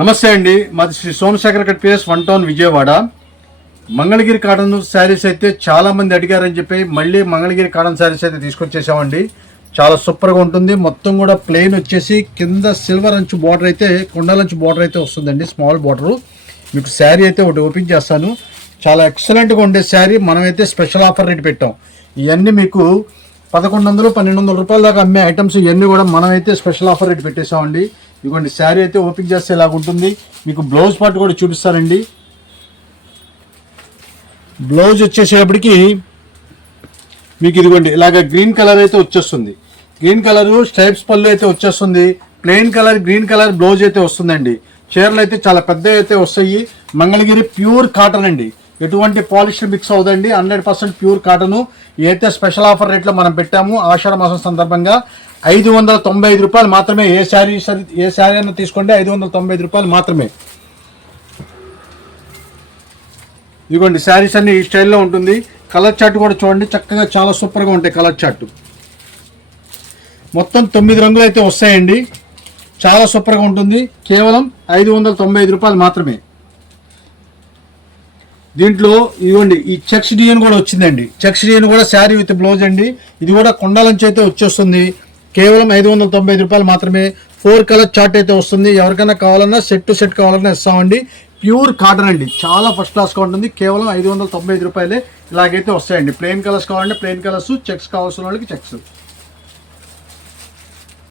నమస్తే అండి, మాది Sri Somasekhar cut PS 1 town Vijayawada. Mangalagiri cotton sarees అయితే చాలా మంది అడిగారని చెప్పి మళ్ళీ మంగళగిరి కాటన్ శారీస్ అయితే తీసుకొచ్చేసామండి. చాలా సూపర్గా ఉంటుంది. మొత్తం కూడా ప్లెయిన్ వచ్చేసి కింద సిల్వర్ అంచు బార్డర్ అయితే కొండలంచు బార్డర్ అయితే వస్తుందండి, స్మాల్ బార్డరు. మీకు శారీ అయితే ఒకటి ఓపెన్ చేస్తాను. చాలా ఎక్సలెంట్గా ఉండే శారీ. మనమైతే స్పెషల్ ఆఫర్ రేట్ పెట్టాం. ఇవన్నీ మీకు 1100-1200 రూపాయల దాకా అమ్మే ఐటమ్స్ ఇవన్నీ కూడా మనమైతే స్పెషల్ ఆఫర్ రేట్ పెట్టేసామండి. ఇదిగోండి శారీ అయితే ఓపెన్ చేస్తే ఇలాగ ఉంటుంది. మీకు బ్లౌజ్ పార్ట్ కూడా చూపిస్తారండి. బ్లౌజ్ వచ్చేసేపటికి మీకు ఇదిగోండి ఇలాగ గ్రీన్ కలర్ అయితే వచ్చేస్తుంది. గ్రీన్ కలర్ స్ట్రైప్స్ పళ్ళు అయితే వచ్చేస్తుంది. Plain colour green colour blouse అయితే వస్తుందండి. చీరలు అయితే చాలా పెద్దవి అయితే వస్తాయి. మంగళగిరి ప్యూర్ కాటన్ అండి, ఎటువంటి పాలిస్టర్ మిక్స్ అవుదండి. 100% pure cotton. అయితే స్పెషల్ ఆఫర్ రేట్లో మనం పెట్టాము ఆషాఢ మాసం సందర్భంగా. 595 రూపాయలు మాత్రమే. ఏ శారీ అయినా తీసుకోండి, 595 రూపాయలు మాత్రమే. ఇదిగోండి శారీస్ అన్ని ఈ స్టైల్లో ఉంటుంది. కలర్ చార్ట్ కూడా చూడండి, చక్కగా చాలా సూపర్గా ఉంటాయి కలర్ చార్ట్. మొత్తం 9 రంగులు అయితే వస్తాయండి. చాలా సూపర్గా ఉంటుంది. కేవలం 595 రూపాయలు మాత్రమే. దీంట్లో ఇదిగోండి ఈ చెక్స్ డిజైన్ కూడా వచ్చిందండి. చెక్స్ డిజైన్ కూడా శారీ విత్ బ్లౌజ్ అండి. ఇది కూడా కొండలంచి అయితే వచ్చేస్తుంది. కేవలం 595 రూపాయలు మాత్రమే. 4 కలర్ చార్ట్ అయితే వస్తుంది. ఎవరికైనా కావాలన్నా సెట్ టు సెట్ కావాలన్నా ఇస్తామండి. ప్యూర్ కాటన్ అండి, చాలా ఫస్ట్ క్లాస్గా ఉంటుంది. కేవలం 595 రూపాయలే. ఇలాగైతే వస్తాయండి. ప్లెయిన్ కలర్స్ కావాలంటే ప్లెయిన్ కలర్స్, చెక్స్ కావాల్సిన వాళ్ళకి చెక్స్.